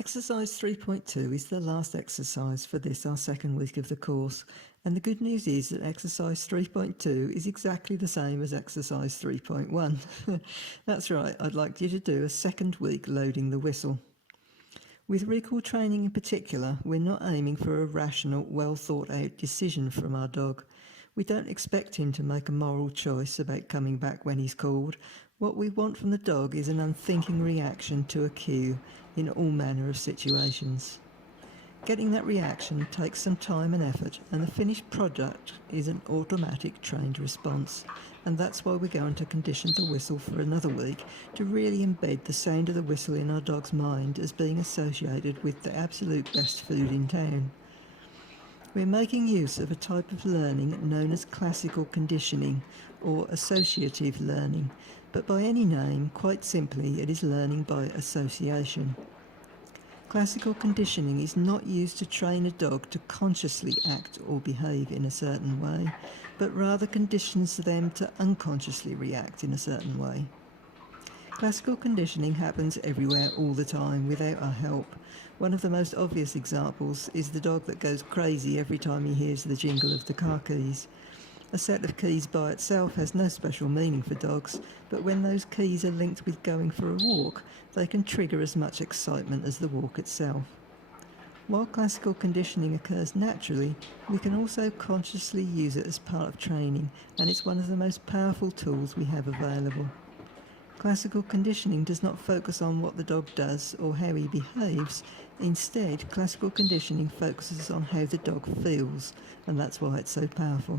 Exercise 3.2 is the last exercise for this, our second week of the course, and the good news is that exercise 3.2 is exactly the same as exercise 3.1. That's right, I'd like you to do a second week loading the whistle. With recall training in particular, we're not aiming for a rational, well thought out decision from our dog. We don't expect him to make a moral choice about coming back when he's called. What we want from the dog is an unthinking reaction to a cue in all manner of situations. Getting that reaction takes some time and effort, and the finished product is an automatic trained response. And that's why we're going to condition the whistle for another week to really embed the sound of the whistle in our dog's mind as being associated with the absolute best food in town. We're making use of a type of learning known as classical conditioning or associative learning, but by any name, quite simply, it is learning by association. Classical conditioning is not used to train a dog to consciously act or behave in a certain way, but rather conditions them to unconsciously react in a certain way. Classical conditioning happens everywhere all the time without our help. One of the most obvious examples is the dog that goes crazy every time he hears the jingle of the car keys. A set of keys by itself has no special meaning for dogs, but when those keys are linked with going for a walk, they can trigger as much excitement as the walk itself. While classical conditioning occurs naturally, we can also consciously use it as part of training, and it's one of the most powerful tools we have available. Classical conditioning does not focus on what the dog does or how he behaves. Instead, classical conditioning focuses on how the dog feels, and that's why it's so powerful.